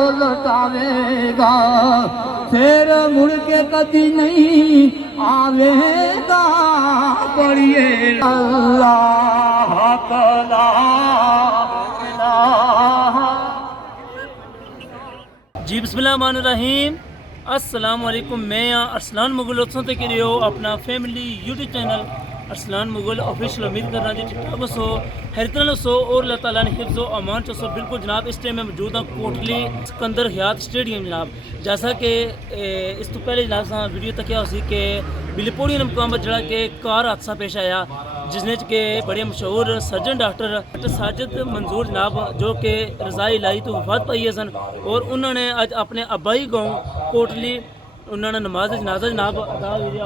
لٹاوے گا پھر مڑ کے کبھی نہیں آوے گا پڑھیے اللہ لا الہ۔ جی بسم اللہ الرحمن الرحیم، السلام علیکم۔ میں ارسلان مغل تے کے لیے اپنا family YouTube channel Arslan Mughal official امید کرنا جی ٹھیک ٹھاک سو حیرتن سو اور اللہ تعالیٰ نے حفظ و امان چو بالکل جناب اس ٹائم میں موجود ہوں کوٹلی سکندر حیات اسٹیڈیم جناب۔ جیسا کہ اس تو پہلے جناب سا ویڈیو تک کیا ہوئی کہ بلی پوڑی مقام پر جڑا کہ کار حادثہ پیش آیا جس نے کہ بڑے مشہور سرجن ڈاکٹر ساجد منظور جناب جو کہ رضائی الہی تو وفات پائی ہے سن، اور انہوں نے اج اپنے آبائی گاؤں کوٹلی انہوں نے نماز جنازہ جناب ادا ہوئی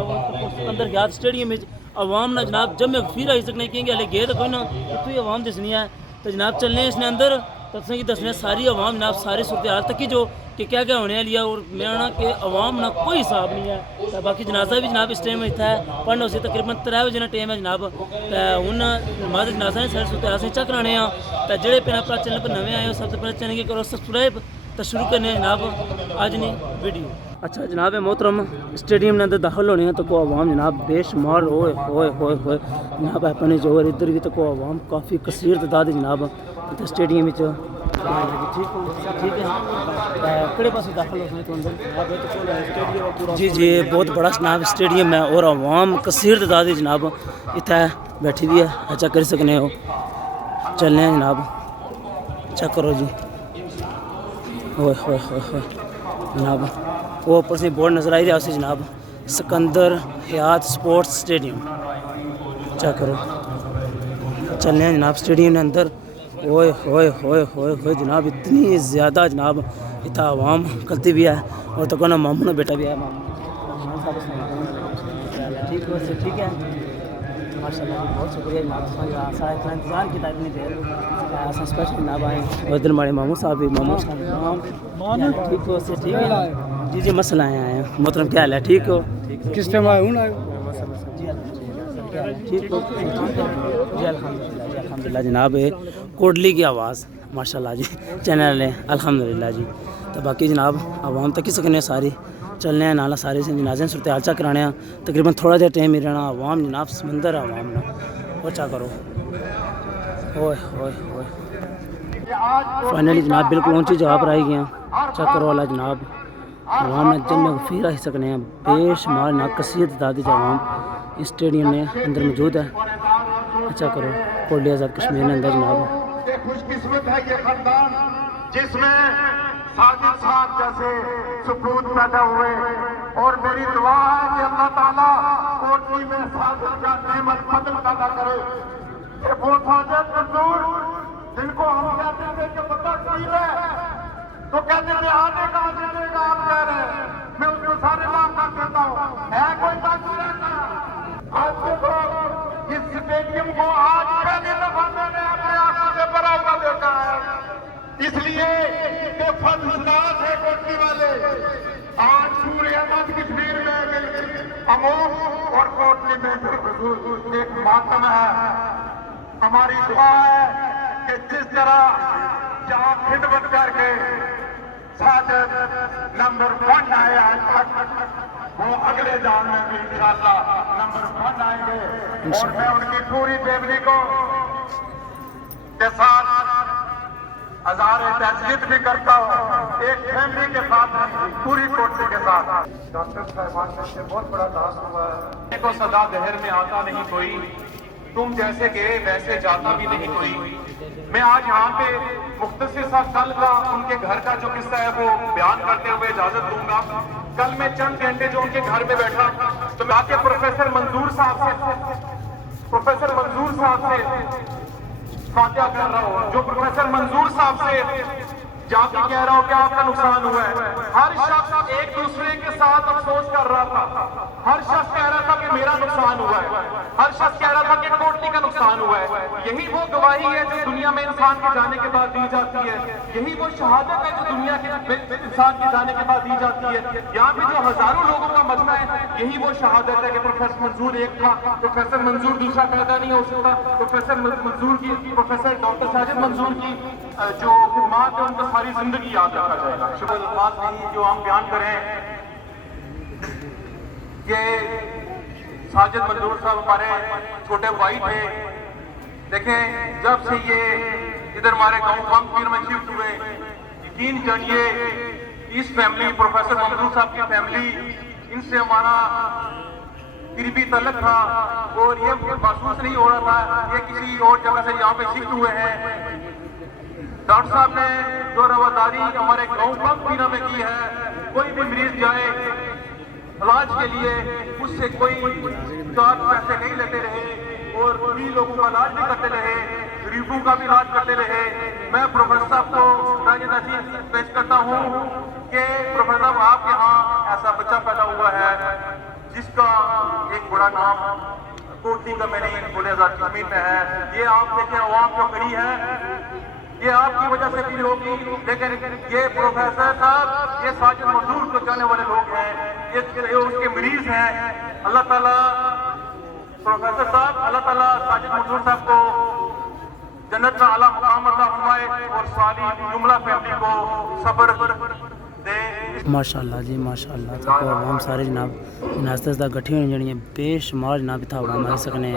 سکندر حیات اسٹیڈیم عوام نہ جناب جب میں پھر آئی سکنے کہیں گے ہلے گئے تو کوئی نہ اتو ہی عوام دسنی ہے تو جناب چلنے اس نے اندر تسیں کی دسنے ساری عوام جناب ساری صورتحال تک کی جو کہ کیا کیا ہونے والی ہے، اور میرا کہ عوام نہ کوئی حساب نہیں ہے۔ باقی جنازہ بھی جناب اس ٹائم اتنا ہے پڑھنا اسی تقریباً 3 بجے ٹائم ہے جناب۔ ہوں نماز جنازہ نے ساری صورتحال سے چیک کرانے ہیں تو جڑے پہنا اپنا چینل پر نویں آئے ہو سب سے پہلے چینل کی کرو سبسکرائب تو شروع کرنے جناب آج نہیں ویڈیو۔ اچھا جناب محترم اسٹیڈیم نے اندر داخل ہونے ہیں تو کو عوام جناب بے شمار ہوئے ہوئے ہوئے ہوئے جناب اپنے جو ادھر بھی تو کو عوام کافی کثیر تعداد جناب اسٹیڈیم ٹھیک ہے کہڑے پاس داخل ہو جی جی بہت بڑا جناب اسٹیڈیم ہے اور عوام کثیر تعداد جناب اتنا بیٹھی ہوئی ہے چیک کر سکنے ہو چلنے ہیں جناب چیک کرو جی ہوئے ہوئے ہوئے ہوئے جناب وہ اوپر سے بورڈ نظر آئی رہا اسی جناب سکندر حیات سپورٹس اسٹیڈیم چیک کرو چلنے ہیں جناب اسٹیڈیم کے اندر ہوئے ہوئے ہوئے ہوئے ہوئے جناب اتنی زیادہ جناب اتنا عوام کرتی بھی ہے اور تو کونا ماموں نے بیٹا بھی ہے ٹھیک ہے ٹھیک ہے ماشاء اللہ بہت شکریہ جناب سارا اتنا انتظار کیا اتنی دیر ایسا اسپیشل جناب آئے اور ادھر ہمارے ماموں صاحب بھی ماموں ٹھیک ہو سے ٹھیک ہے جی جی مسئلہ آئے ہیں محترم کیا حال ہے ٹھیک ہو کس ٹائم آئے ہوں ٹھیک ہو جی الحمدللہ جناب کوٹلی کی آواز ماشاء اللہ جی چینل ہے الحمدللہ جی۔ تو باقی جناب عوام تک ہی سکنے ساری چلنے ہیں نالا سارے سے جنازے صورتحال چا کرانے ہیں تقریباً تھوڑا جہا ٹائم ہی رہنا عوام جناب سمندر ہے عوام نا وہ چا کرو ہوئے ہوئے ہوئے فائنلی جناب بالکل اونچی جگہ پر آئی گیا چیک کرو والا جناب عوام نے جن میں غفیر آ سکنے ہیں بے شمار نہ کثیر تعداد عوام اسٹیڈیم میں اندر موجود ہے اچھا کرو کوٹلی آزاد کشمیر کے اندر جناب خوش قسمت ہے یہ خاندان جس میں ساجد صاحب جیسے سپوت پیدا ہوئے، اور میری دعا ہے کہ اللہ تعالیٰ کوٹلی میں ساجد کا نعمت فضل پیدا کرے۔ یہ وہ ساجد منظور جن کو ہم کہتے تھے کہ بندہ ٹھیک ہے تو کہتے تھے آنے کا دینے کا آپ کہہ رہے ہیں، میں اس کو سارے معاف کر دیتا ہوں، ہے کوئی باقی رہتا؟ آج دیکھو اس اسٹیڈیم کو آج پہلی دفعہ میں نے اپنے آنکھوں سے بھرا ہوا دیکھا ہے، اس لیے کہ فضلات ہے کوٹلی والے آج پورے احمد کشمیر میں اموک اور کوٹلی میں بالخصوص ایک ماتم ہے۔ ہماری دعا ہے کہ جس طرح جہاں خدمت کر کے ساجد نمبر 1 آئے آج تک، وہ اگلے جان میں بھی انشاءاللہ نمبر 1 آئیں گے، اور میں ان کی پوری فیملی کو کے ساتھ ہزار تعزیت بھی کرتا ہوں، ایک فیملی کے ساتھ پوری کوٹلی کے ساتھ۔ ڈاکٹر صاحبان سے بہت بڑا لاس ہوا ہے کو سدا دہر میں آتا نہیں کوئی، تم جیسے گئے ویسے جاتا بھی نہیں کوئی۔ میں آج یہاں پہ مختصر سا کل کا ان کے گھر کا جو قصہ ہے وہ بیان کرتے ہوئے اجازت دوں گا۔ کل میں چند گھنٹے جو ان کے گھر میں بیٹھا تو میں آ کے پروفیسر منظور صاحب سے فاتحہ کر رہا ہوں، جو پروفیسر منظور صاحب سے جا کے کہہ رہا ہوں کہ آپ کا نقصان ہوا ہے۔ ہر شخص ایک دوسرے کے ساتھ افسوس کر رہا تھا، ہر شخص کہہ رہا تھا کہ میرا نقصان ہوا ہے، ہر شخص کہہ رہا تھا کہ کوٹلی کا نقصان ہوا ہے۔ یہی وہ گواہی ہے جو دنیا میں انسان کے جانے کے بعد دی جاتی ہے، یہی وہ شہادت ہے جو دنیا کے انسان کے جانے کے بعد دی جاتی ہے۔ یہاں پہ جو ہزاروں لوگوں کا مجمع ہے یہی وہ شہادت ہے کہ پروفیسر منظور ایک تھا، پروفیسر منظور دوسرا پیدا نہیں ہو سکتا، پروفیسر منظور کی پروفیسر ڈاکٹر ساجد منظور کی जो खिदमात है उनका सारी जिंदगी याद रखा जाएगा। शुभ बात नहीं जो हम बयान करें कि साजिद मंजूर साहब हमारे छोटे भाई थे। देखें जब से ये इधर हमारे गांव कामपीर में शिफ्ट हुए, यकीन जानिए इस फैमिली प्रोफेसर मंजूर साहब की फैमिली, इनसे हमारा करीबी तल्लुक था और ये महसूस नहीं हो रहा था ये किसी और जगह से यहाँ पे शिफ्ट हुए हैं। डॉक्टर साहब ने जो रवादारी हमारे गांव कामपीर में की है, कोई भी मरीज जाए इलाज के लिए उससे कोई चार्ज पैसे नहीं लेते रहे और भी लोगों का इलाज भी करते रहे, गरीबों का भी इलाज करते रहे। मैं प्रोफेसर साहब को राजनीति पेश करता हूँ कि प्रोफेसर साहब आपके यहाँ ऐसा बच्चा पैदा हुआ है जिसका एक बड़ा नाम कोटी का मैंने 16,000 की जमीन में है। ये आप देखें अवाम जो खड़ी है ये आपकी वजह से भी होगी, लेकिन ये प्रोफेसर साहब ये साजिद मंजूर को जाने वाले लोग हैं, ये उसके मरीज हैं। अल्लाह ताला प्रोफेसर साहब अल्लाह ताला साजिद मंजूर साहब को जन्नत का आला मुकाम अता फरमाए और सारी जुमला फैमिली को सब्र दे। माशाअल्लाह जी माशाअल्लाह। तो हम सारे जनाब नाश्ते दा गठी होनी जड़ियां बेशुमार जनाब इत्थै आवाम आई सकने।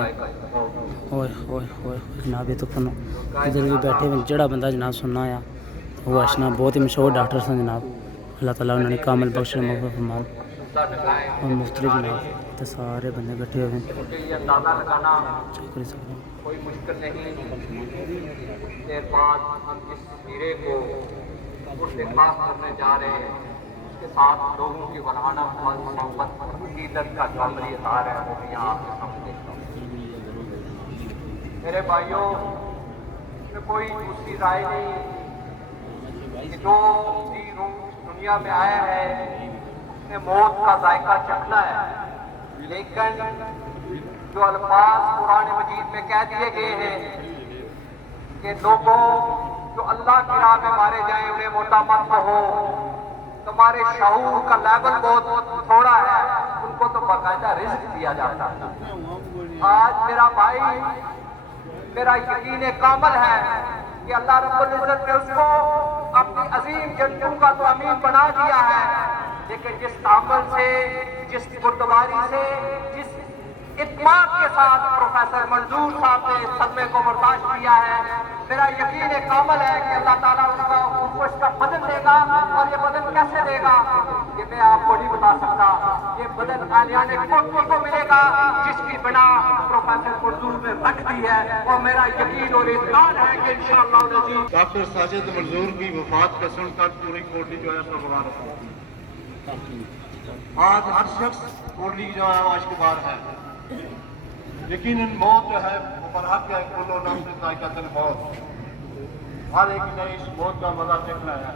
ओए होए होए जनाब ये तो इधर भी बैठे हुए जड़ा बंदा जनाब सुनना आया वो अशना बहुत ही मशहूर डॉक्टर सन जनाब। अल्लाह ताला उन्होंने कामल बख्श मग़फ़िरत फरमाए और मुख्तलिफ जनाब तो सारे बंदे इकट्ठे हुए कोई मुश्किल नहीं। देर बाद हम इस हीरे को उससे खास करने जा रहे हैं, उसके साथ लोगों की वरहाना मोहब्बत अकीदत का जो अमली इज़हार है वो भी यहाँ आपके सामने देखता हूँ। मेरे भाइयों में कोई दूसरी राय नहीं कि जो भी दुनिया में आया है उसने मौत का जायका चखना है, लेकिन जो अल्फाज कुरान मजीद में कह दिए गए हैं कि लोगों जो अल्लाह की राह में मारे जाए उन्हें मोटा मत कहो, तुम्हारे शऊर का लेवल बहुत थोड़ा है, उनको तो बाकायदा रिस्क दिया जाता है। आज मेरा भाई मेरा यकीन कामल है कि अल्लाह रब्बुल इज्जत ने उसको अपनी अजीम जन्नतों का तो अमीन बना दिया है, लेकिन जिस तामल से जिस गुरुद्वारी से जिस इत्मीनान के साथ प्रोफेसर मंजूर साहब ने सदमे को बर्दाश्त किया है, मेरा यकीन कामल है कि अल्लाह ताला उनको इसका बदन देगा। और ये बदन कैसे देगा ये मैं आपको नहीं बता सकता। ये बदन आलियाने कोटी को मिलेगा जिसकी बिना प्रोफेसर मंजूर ने रख दी है, और मेरा यकीन और इत्मीनान है कि इंशाअल्लाह डॉक्टर साजिद मंजूर की वफात का सुनकर पूरी कोटली जो है उसका मुबारक हो। आज हर शख्स कोटली जो है आज के बाहर है, यकीनन मौत जो है वो बरहक है, कुल्लू नफ्सिन ज़ाइक़तुल मौत, हर एक ने इस मौत का मज़ा चखना है।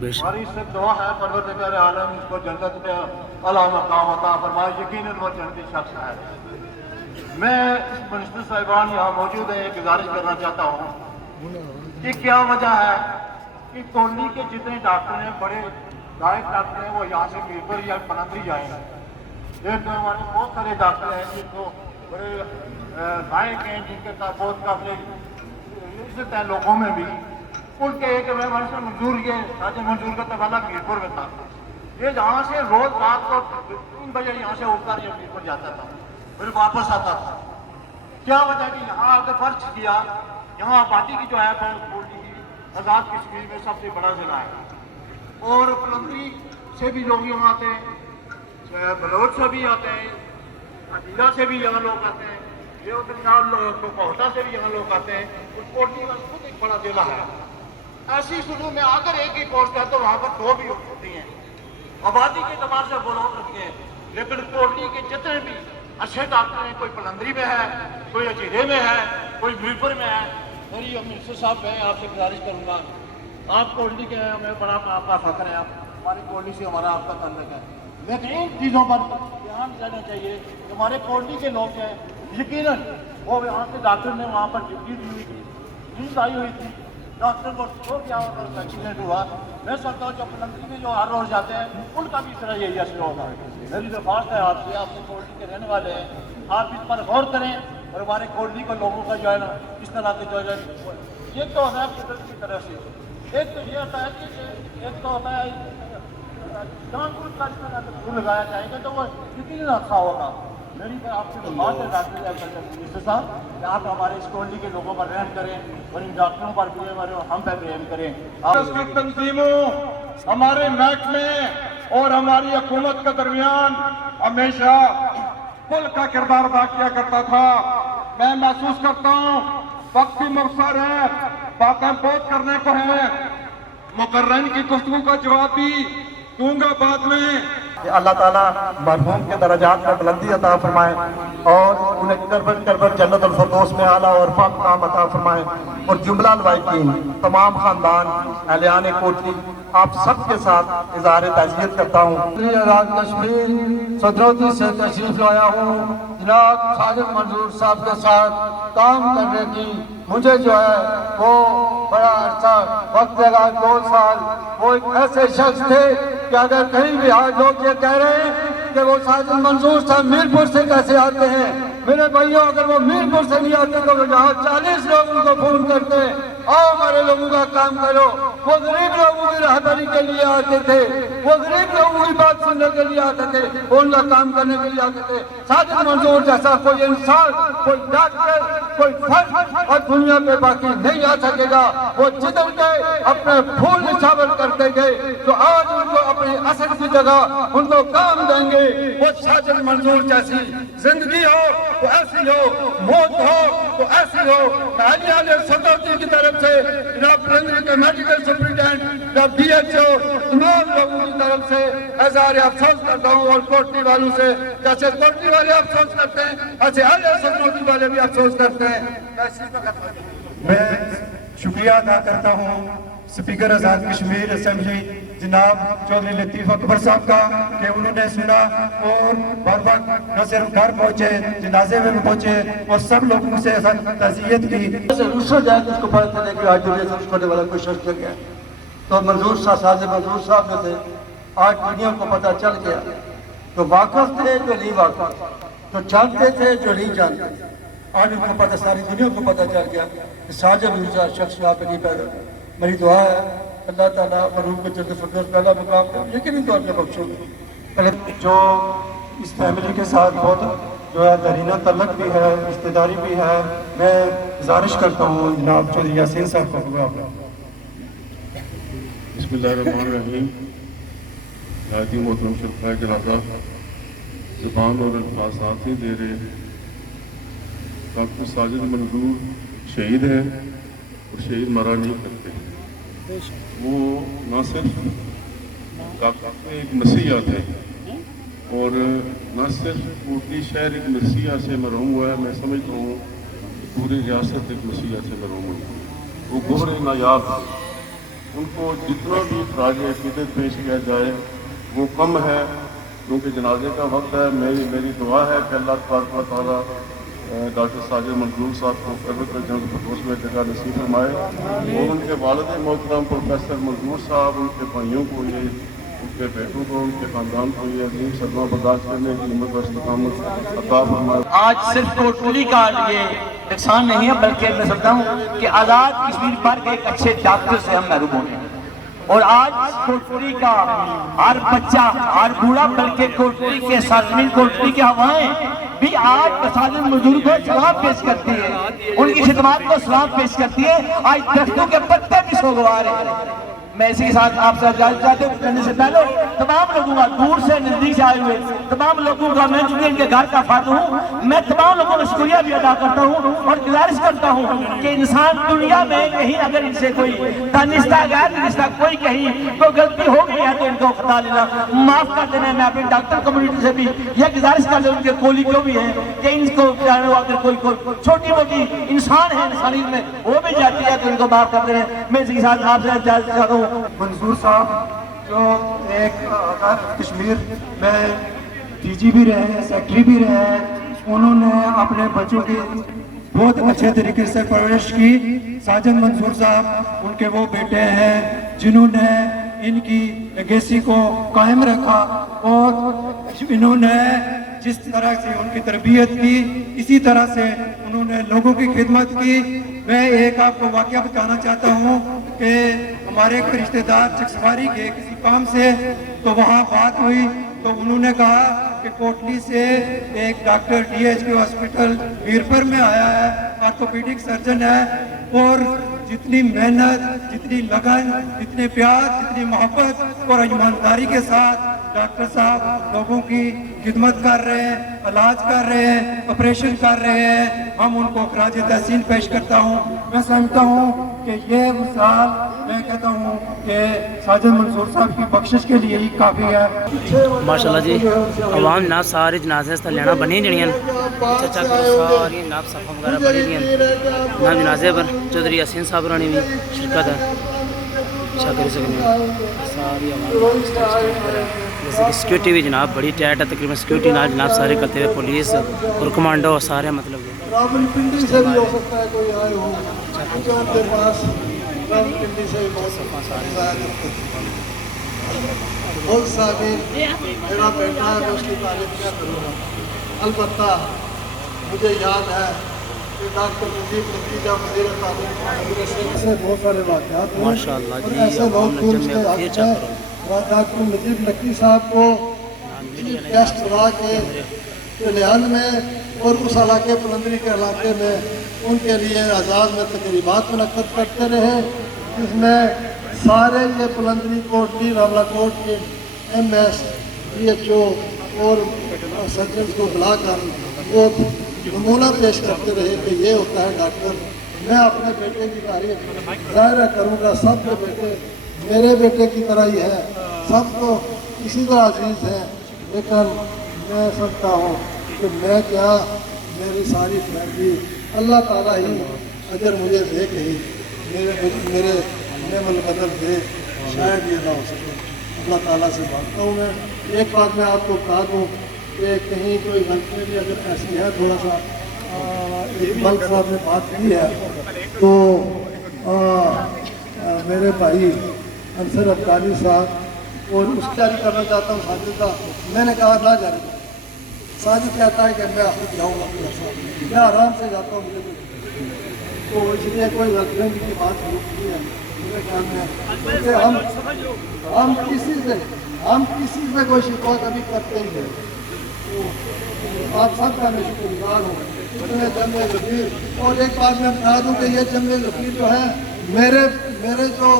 हमारी इससे दुआ है परवरदिगार आलम इसको जन्नत में आला मकाम अता फरमाए, यकीनन वो जन्नती शख्स है। मैं इस मिनिस्टर साहिबान यहाँ मौजूद है, गुजारिश करना चाहता हूँ कि क्या वजह है कि कोटली के जितने डॉक्टर हैं, बड़े लायक डॉक्टर हैं, वो यहाँ से मीरपुर या पनंदरी जाएंगे। एक तो हमारे बहुत सारे डॉक्टर हैं जिनको बड़े लायक हैं, जिनके साथ बहुत काफी इज्जत है लोगों में भी। उनके एक मंजूर मंजूर ये साजिद मंजूर का तबाला मीरपुर में था। ये यहाँ से रोज रात को 3 बजे यहाँ से उठकर ये मीरपुर जाता था, फिर वापस आता था। क्या वजह कि यहाँ आकर फर्ज किया, यहाँ आबादी की जो है कोटली की आज़ाद कश्मीर में सबसे बड़ा जिला है, और पलंदरी से भी लोग यहाँ आते हैं, बलोच से भी आते हैं, अजीरा से भी यहाँ लोग आते हैं, ये कोहटा से भी यहाँ लोग आते हैं। और कोटली का खुद एक बड़ा जिला है। ऐसी शुरू में आकर एक ही पोस्ट है तो वहाँ पर 2 भी होती हैं, आबादी के एतबार से वो लोग रखते हैं। लेकिन कोटली के जितने भी अच्छे डॉक्टर हैं, कोई पलंदरी में है, कोई अजीरे में है, कोई मीरपुर में है। मेरी मिनिस्टर साहब मैं आपसे गुजारिश करूँगा, आप कोटली के हैं, हमें बड़ा आपका फख्र है, आप हमारी कोटली से हमारा आपका ताल्लुक है, लेकिन इन चीज़ों पर ध्यान देना चाहिए। हमारे कोटली के लोग हैं, यकीनन वो यहाँ से डॉक्टर ने वहाँ पर ड्यूटी दी हुई थी, नींद आई हुई थी, डॉक्टर को सो गया और एक्सीडेंट हुआ। मैं समझता हूँ जो पलंदरी में जो हर रोज जाते हैं उनका भी इस तरह यही असर होगा। मेरी दरख्वास्त है आपसे, आपसे कोटली के रहने वाले हैं, आप इस पर गौर करें और हमारे कोटली के लोगों का जो है ना इस तरह के जो है ये तो होता है कुदरत की तरफ से। एक तो ये होता है कि एक तो होता है जानबूझ कर फूल लगाया जाएगा तो वो कितनी अच्छा होगा। मेरी आपसे बात है डॉक्टर मिनिस्टर साहब कि आप हमारे इस कॉलोनी के लोगों पर रहम करें और इन डॉक्टरों पर भी हम पर रहम करें। उसकी तंजीमों हमारे महकमे और हमारी हुकूमत के दरमियान हमेशा पुल का किरदार अदा किया करता था। मैं महसूस करता हूँ वक्त भी मुख्तर है, बातें बहुत करने को है, मुकर्रन की गुफ्तगू का जवाब भी दूंगा बाद में। अल्लाह ताला मरहूम के दर्जात में बुलंदी अता फरमाए और उन्हें करबन करबन जन्नत अल फिरदौस में आला और पाक काम अता फरमाए और जुमला लवाइकीन तमाम खानदान अहलियान कोटली आप सबके साथ इज़हार ताज़ियत करता हूँ। आज़ाद कश्मीर सदरौती से तशरीफ लाया हूँ जनाब साजिद मंजूर साहब के साथ काम करने की मुझे जो है वो बड़ा अच्छा वक्त लगा। 2 साल वो एक ऐसे शख्स थे कि अगर कहीं भी आज लोग ये कह रहे हैं कि वो साजिद मंजूर साहब मीरपुर से कैसे आते हैं, मेरे भाइयों अगर वो मीरपुर से नहीं आते तो यहाँ 40 लोग उनको फोन करते आओ हमारे लोगों का काम करो। वो गरीब लोगों की राहबरी के लिए आते थे, वो गरीब लोगों की बात सुनने के लिए आते थे, उनका काम करने के लिए आते थे। साजिद मंजूर जैसा कोई इंसान, कोई डॉक्टर, कोई फर्द और दुनिया में बाकी नहीं आ सकेगा। वो जिधर गए अपने फूल निछावर करते गए तो आज उनको अपनी असर की जगह उनको काम देंगे। वो साजिद मंजूर जैसी जिंदगी हो तो ऐसी हो, मौत हो तो ऐसी हो। सदौती की तरफ से जनाब के मेडिकल सुप्रिंटेंडेंट, जनाब DHO तमाम लोगों की तरफ से इज़हार अफसोस करता हूँ और कोटली वालों से जैसे कोटली वाले अफसोस करते हैं ऐसे अहले सदौती वाले भी अफसोस करते हैं। मैं शुक्रिया अदा करता हूँ स्पीकर आज़ाद कश्मीर असेंबली जनाब चौधरी लतीफ़ अकबर साहब का कि उन्होंने सुना और बार बार न सिर्फ घर पहुँचे जनाजे में भी पहुँचे और सब लोगों से ताज़ियत की। दूसरा जाए तो उसको पता चले कि आज दुनिया से छोड़ने वाला कोई शख्स चल गया तो मंजूर साहब साजिद मंजूर साहब जो थे आज दुनिया को पता चल गया। तो वाकफ थे जो नहीं वाकफ, जो जानते थे जो नहीं जानते, आज उनको पता सारी दुनिया को पता चल गया कि साजिद मंजूर शख्स यहाँ पे नहीं पैदा। मेरी दुआ है अल्लाह ताला मरहूम को जल्द फिरदौस पहला मुकाम दे, यकीनी तौर पे बख्शेंगे। जो इस फैमिली के साथ बहुत जो है दरीना तल्लक भी है, रिश्तेदारी भी है, मैं गुजारिश करता हूँ जनाब चौधरी यासीन साहब को। बिस्मिल्लाहिर्रहमानिर्रहीम। नहायत ही मोहतरम शरफ़ाए जनाज़ा ज़ुबान और अल्फाज़ साथ ही दे रहे डॉक्टर साजिद मंजूर शहीद है और शहीद मरा नहीं करते। वो न सिर्फ एक मसीहा थे और न सिर्फ कोटली शहर एक मसीहा से मरहूम हुआ है, मैं समझता हूँ पूरी रियासत एक मसीहा से मरहूम हुई। वो गोहरे नायाब थे, उनको जितना भी खराज अक़ीदत पेश किया जाए वो कम है क्योंकि जनाजे का वक्त है। मेरी दुआ है कि अल्लाह तबारक व तआला डॉक्टर साजिद मंजूर साहब को क़ब्र जन्नत फिरदौस में जगह नसीब फरमाए और उनके वालिद मोहतरम प्रोफेसर मंजूर साहब, उनके भाइयों को ये, उनके बेटों को, उनके ख़ानदान को ये अजीम सदमा बर्दाश्त करने की हिम्मत और इस्तिक़ामत अता फरमाए। आज सिर्फ कोटली का ये नुकसान नहीं है बल्कि मैं समझता हूँ कि आज़ाद कश्मीर पर एक अच्छे डॉक्टर से हम महरूम होंगे और आज कोटली का हर बच्चा, हर बूढ़ा, बल्कि कोटली के सार्वजनिक कोटली की हवाएं भी आज साजिद मंजूर को सलाम पेश करती है, उनकी खिदमत को सलाम पेश करती है। आज दरख्तों के पत्ते भी सोगवार हैं। मैं इसी के साथ आपसे करने से पहले तमाम लोगों का, दूर से नजदीक से आए हुए तमाम लोगों का, मैं चूंकि इनके घर का फर्द हूँ, मैं तमाम लोगों का शुक्रिया भी अदा करता हूँ और गुजारिश करता हूँ कि इंसान दुनिया में कहीं अगर इनसे कोई दानिस्ता गैर दानिस्ता कोई कहीं कोई गलती हो गई है तो इनको खता लेना, माफ कर देना। मैं अपनी डॉक्टर कम्युनिटी से भी यह गुजारिश कर दूँ, उनके कोली को भी है कि इनको अगर कोई छोटी मोटी इंसान है इंसानियत में वो भी जाती है तो इनको माफ कर देना। मैं इसी के साथ आपसे चाहता हूँ मंजूर साहब जो एक आज़ाद कश्मीर में DG भी रहे हैं, सेक्रेटरी भी रहे हैं, उन्होंने अपने बच्चों की बहुत अच्छे तरीके से परवरिश की। साजिद मंजूर साहब उनके वो बेटे हैं जिन्होंने इनकी लेगेसी को कायम रखा और इन्होंने जिस तरह से उनकी तरबियत की इसी तरह से उन्होंने लोगों की खिदमत की। میں ایک آپ کو واقعہ بتانا چاہتا ہوں کہ ہمارے کوئی رشتہ دار چکسواری گئے کسی کام سے، تو وہاں بات ہوئی تو انہوں نے کہا کہ کوٹلی سے ایک ڈاکٹر ڈی ایچ کے ہاسپٹل میرپور میں آیا ہے، آرتھوپیڈک سرجن ہے، اور جتنی محنت، جتنی لگن، جتنے پیار، جتنی محبت اور ایمانداری کے ساتھ ڈاکٹر صاحب لوگوں کی خدمت کر رہے ہیں، علاج کر رہے ہیں، آپریشن کر رہے ہیں، ہم ان کو خراج تحسین پیش کرتا ہوں۔ میں سمجھتا ہوں کہ یہ مثال میں کہتا ہوں کہ ساجد منصور صاحب کی بخشش کے لیے ہی کافی ہے۔ ماشاءاللہ جی عوام جناب سارے جنازے سے لینا بنی جڑیاں چچا ساری جناب صفا وغیرہ بنی دیاں جناب جنازے پر چودھری یاسین صاحب رانی بھی شرکت ہے کر سکتے ساری عوام جیسے کہ سیکورٹی بھی جناب بڑی ٹائٹ ہے، تقریباً سیکورٹی نال جناب سارے کرتے ہوئے پولیس اور کمانڈو سارے مطلب راولپنڈی سے بھی ہو سکتا ہے کوئی آئے ہو ان کے پاس راولپنڈی سے بھی بہت سارے میرا بیٹا ہے، میں اس کی تعریف کیا کروں گا۔ البتہ مجھے یاد ہے کہ ڈاکٹر مجیب نقوی جب وزیر تعلیم ایسے بہت سارے واقعات ہیں ماشاءاللہ اور جی ایسے لوگ تھے اس کے حق میں ڈاکٹر مجیب نقوی صاحب کو چیف گیسٹ بنا کے لحاظ میں اور اس علاقے پلندری کے علاقے میں ان کے لیے اعزاز میں تقریبات منعقد کرتے رہے، جس میں سارے یہ پلندری کوٹ ڈی راولہ کوٹ کے M S D H O اور سرجنز کو بلا کر وہ نمونہ پیش کرتے رہے کہ یہ ہوتا ہے ڈاکٹر۔ میں اپنے بیٹے کی تعریف ظاہر کروں گا، سب کے بیٹے میرے بیٹے کی طرح ہی ہے، سب کو اسی طرح عزیز ہیں، لیکن میں سمجھتا ہوں کہ میں کیا میری ساری فیملی اللہ تعالیٰ ہی اگر مجھے دے کہیں میرے نعم القدر دے، شاید یہ نہ ہو سکے۔ اللہ تعالیٰ سے مانگتا ہوں میں۔ ایک بات میں آپ کو بتا دوں کہ کہیں کوئی غلطی بھی اگر ایسی ہے، تھوڑا سا ملک صاحب نے بات کی ہے تو میرے بھائی انصر افغانی صاحب اور اس جاری کرنا چاہتا ہوں ساجد کا، میں نے کہا نہ جاری کر۔ ساجد کہتا ہے کہ میں خود جاؤں گا اپنا صاحب، میں آرام سے جاتا ہوں، مجھے تو اس لیے کوئی غلطی کی بات نہیں ہے میرے خیال میں، کیونکہ ہم کسی سے کوئی شکایت ابھی کرتے ہی ہیں۔ تو آپ سب کا میں شکر گزار ہوں اتنے جنگ غفیر۔ اور ایک بات میں بتا دوں کہ یہ جنگ غفیر جو ہے میرے جو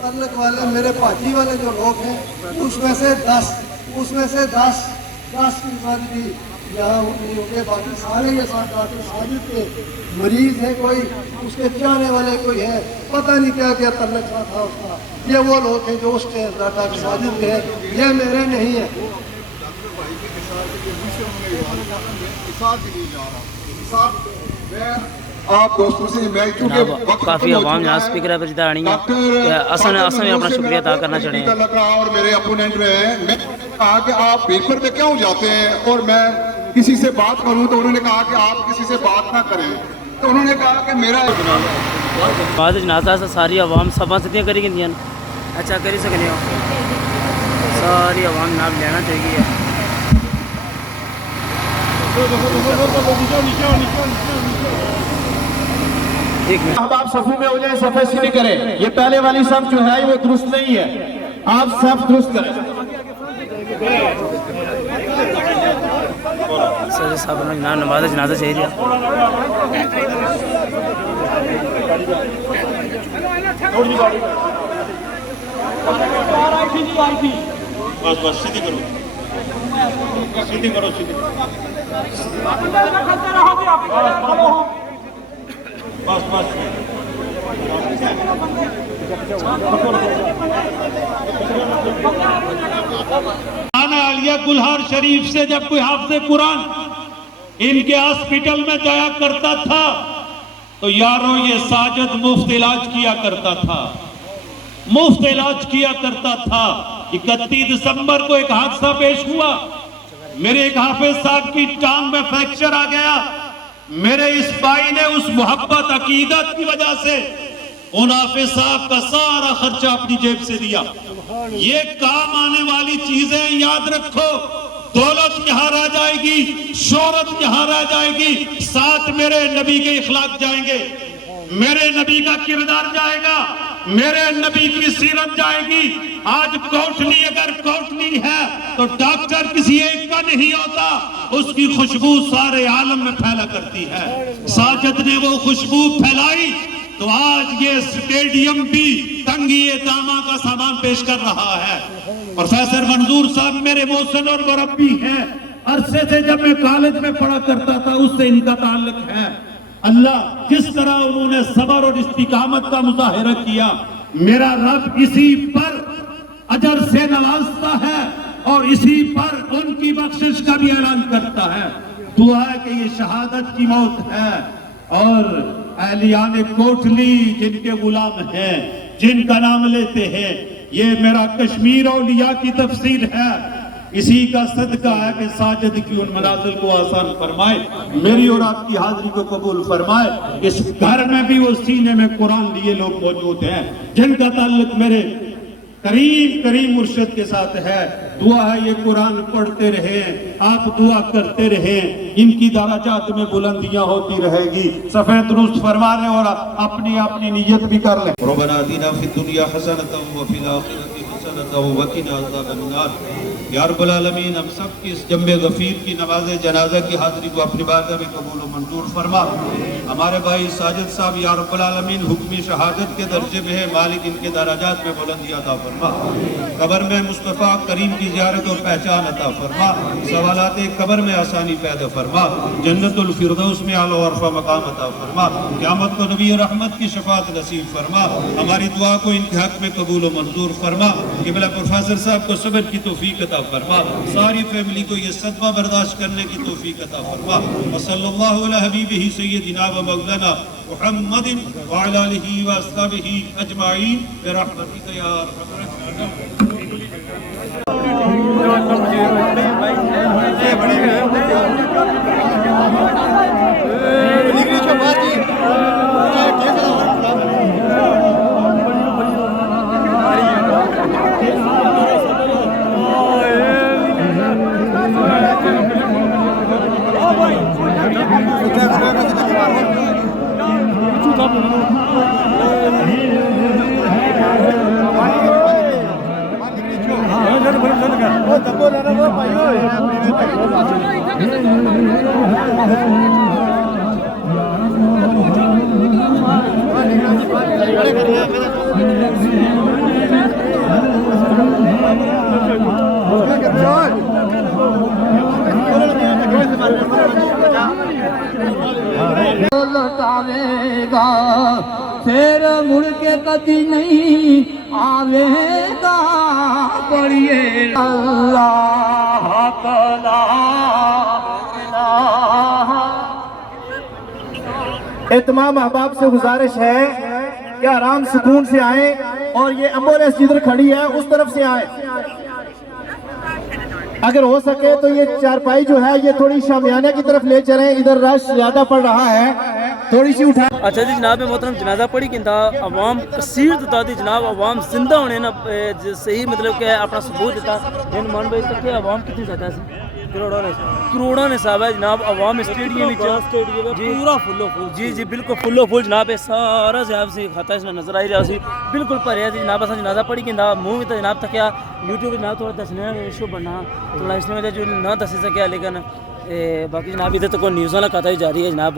تعلق والے میرے پارٹی والے جو لوگ ہیں اس میں سے 10 فیصد بھی یہاں نہیں ہوں گے، باقی سارے یہ ڈاکٹر ساجد کے مریض ہیں، کوئی اس کے چاہنے والے کوئی ہے، پتہ نہیں کیا کیا تعلق تھا اس کا۔ یہ وہ لوگ ہیں جو اس کے ڈاکٹر ساجد کے ہیں، یہ میرے نہیں ہیں۔ آپ دوستوں سے میں جناب کافی عوام جہاں اسپیکر ہے بجدہ آنی ہے، اصل میں اپنا شکریہ ادا کرنا چاہتے ہیں۔ اور میرے اپوننٹ رہے ہیں، میں نے کہا کہ آپ پیپر پہ کیوں جاتے ہیں اور میں کسی سے بات کروں تو انہوں نے کہا کہ آپ کسی سے بات نہ کریں، تو انہوں نے کہا کہ میرا بعد جنازہ سے ساری عوام سبھا ستیاں کری گندیاں اچھا کری سکنے ہو، ساری عوام نام لینا چاہیے۔ آپ صفوں میں ہو جائیں، صفحے سیدھی کریں، یہ پہلے والی صف جو ہے وہ درست نہیں ہے، آپ صف درست کریں۔ سر صاحب نے جناب نماز جنازہ چاہیے بس سیدھی کرو، سیدھی کرو، سیدھی کرو، بس بس عالیہ گلہار شریف سے جب کوئی حافظ قرآن ان کے ہاسپٹل میں جایا کرتا تھا تو یارو یہ ساجد مفت علاج کیا کرتا تھا، مفت علاج کیا کرتا تھا۔ 31 دسمبر کو ایک حادثہ پیش ہوا، میرے ایک حافظ صاحب کی ٹانگ میں فریکچر آ گیا، میرے اس بھائی نے اس محبت عقیدت کی وجہ سے ان حافظ صاحب کا سارا خرچہ اپنی جیب سے دیا۔ یہ کام آنے والی چیزیں یاد رکھو، دولت یہاں رہ جائے گی، شہرت یہاں رہ جائے گی، ساتھ میرے نبی کے اخلاق جائیں گے۔ मेरे नबी का किरदार जाएगा, मेरे नबी की सीरत जाएगी। आज कोटली अगर कोटली है तो डॉक्टर किसी एक का नहीं होता, उसकी खुशबू सारे आलम में फैला करती है। साजिद ने वो खुशबू फैलाई तो आज ये स्टेडियम भी तंगी दामा का सामान पेश कर रहा है। प्रोफेसर मंजूर साहब मेरे मोहसिन और मुरब्बी हैं, अरसे से जब मैं कॉलेज में पढ़ा करता था उससे इनका ताल्लुक है। अल्लाह जिस तरह उन्होंने सबर और इस्तिकामत का मुजाहिरा किया, मेरा रब इसी पर अजर से नवाजता है और इसी पर उनकी बख्शिश का भी ऐलान करता है। दुआ है कि ये शहादत की मौत है और अहलियान कोटली जिनके गुलाम हैं, जिनका नाम लेते हैं, ये मेरा कश्मीर औलिया की तफसीर है। इसी का सदका है कि साजिद की उन मनाजिल को आसान फरमाए, मेरी और आपकी हाजिरी को कबूल फरमाए। इस घर में भी वो सीने में कुरान लिए लोग मौजूद हैं जिनका ताल्लुक मेरे करीम मुर्शिद के साथ है। दुआ है ये कुरान पढ़ते रहे, आप दुआ करते रहे, इनकी दराजात में बुलंदियां होती रहेगी। सफेद दुरुस्त फरमा रहे और अपनी अपनी नियत भी कर लें। रब्बना आतिना फिद दुनिया हसनतन व फिल आखिरति हसनतन व क़िना अज़ाबन्नार। या रब्बल आलमीन, हम सब की इस जम्बे गफीर की नमाज जनाजा की हाजिरी को अपनी बारगाह में कबूल व मंजूर फरमा। हमारे भाई साजिद साहब या रब्बल आलमीन हुक्म शहादत के दर्जे में है, मालिक इनके दराजात में बुलंदियां अता फरमा। कब्र में मुस्तफ़ा करीम की ज़ियारत और पहचान अता फरमा। सवालात कब्र में आसानी पैदा फरमा। जन्नतुल फिरदौस में आला वरफ़ा मकाम अता फरमा। क़यामत को नबी रहमत की शफाअत नसीब फरमा। हमारी दुआ को इनके हक में कबूल व मंजूर फरमा। क़िबला प्रोफेसर साहब को सब्र की तौफीक अता फरमा। सारी फैमिली को ये सदमा बर्दाश्त करने की तौफीक अता फरमा। व सल्लल्लाहु अला हबीबिही सय्यदिना व मौलाना मुहम्मदिन व अला आलिहि व अस्हाबिही अजमाईन बिरहमतिका या अरहमर लौटावेगा फिर मुड़ के कभी नहीं आवेगा। पढ़िए अल्लाह तआला तमाम अहबाब से गुजारिश है कि आराम सुकून से आए और ये एम्बुलेंस जिधर खड़ी है उस तरफ से आए। अगर हो सके तो ये चारपाई जो है ये थोड़ी शामियाना की तरफ ले चलें, इधर रश ज्यादा पड़ रहा है, थोड़ी सी उठा। अच्छा जी जनाब मोहतरम जनाजा पढ़ी कि अवाम कसीर तादी जनाब अवाम जिंदा होने ना सही मतलब कि अपना सबूत देता दिन मान भाई तक अवाम कितनी ज्यादा सी करोड़ों ने साहब है जनाब अवाम स्टेडियम पूरा फुल्लो फुल जी बिल्कुल फुल्लो फुल जनाब सारा जनाब से खाता इसमें नजर आई रहा सी बिल्कुल भरिया जी जनाब असा जनाजा पढ़ी कि मूँह भी तो जनाब तक यूट्यूब जनाब थोड़ा दसने शो बनना थोड़ा इसमें जो ना दसी सकिया लेकिन बाकी जनाब इधर तो कोई न्यूज़ वाला खाता ही जा रही है जनाब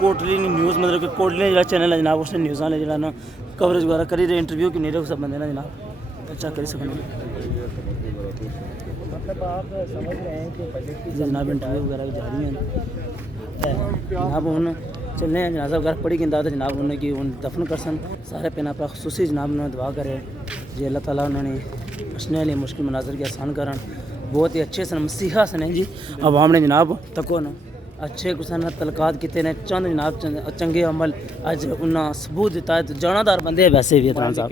कोटली न्यूज़ मतलब कि कोटली जो चैनल है जनाब उसने न्यूज़ वाले जो ना कवरेज वगैरह करी रहे इंटरव्यू की नहीं रहे सब बंदे ना जनाब अच्छा करी सकते जनाब इंटरव्यू वगैरह जारी हैं जनाब हूँ चलने जनाजा वगैरह पढ़ी कि जनाब उन्होंने कि दफन कर सन सारे पैना पर खसूसी जनाब उन्होंने दुआ करे जी अल्लाह ताला उन्होंने बचने वाले मुश्किल मनाजर के आसान करन बहुत ही अच्छे सन मसीहा सन हैं जी अवाम ने जनाब तको न अच्छे कुछ तलकात किते ने चंद जनाब चंगे अमल अज उन्हें सबूत दिता है जानदार बंदे वैसे भी साहब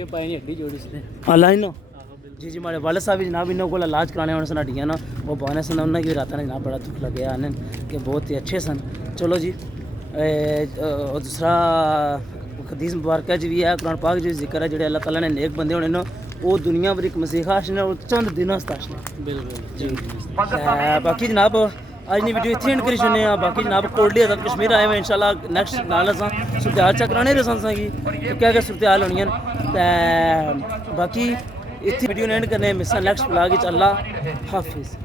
जी जी मारे वाले साहब भी जनाब इन्हों को इलाज कराने होने सन हड्डियाँ ना वो बहाने सन उन्हें भी रात ने जनाब बड़ा दुख लगे आने कि बहुत ही अच्छे सन। चलो जी और दूसरा हदीस मुबारक जी भी है कुरान पाक जी जिक्र है जो अल्लाह ताला ने नेक बंदे होने ना वो दुनिया भर एक मसीहा ने चंद दिन बिल्कुल जी बाकी जनाब اج نہیں ویڈیو اتنے اینڈ کری چھوڑنے ہیں. باقی جناب کوٹلی آزاد کشمیر آئے ہوئے انشاءاللہ نیکسٹ نال اساں صورتحال چیک کرانے رساں کی کیا کیا صورتحال ہونی ہیں. باقی اتنے ویڈیو اینڈ کرنے ملساں نیکسٹ بلاگ وچ. اللہ حافظ.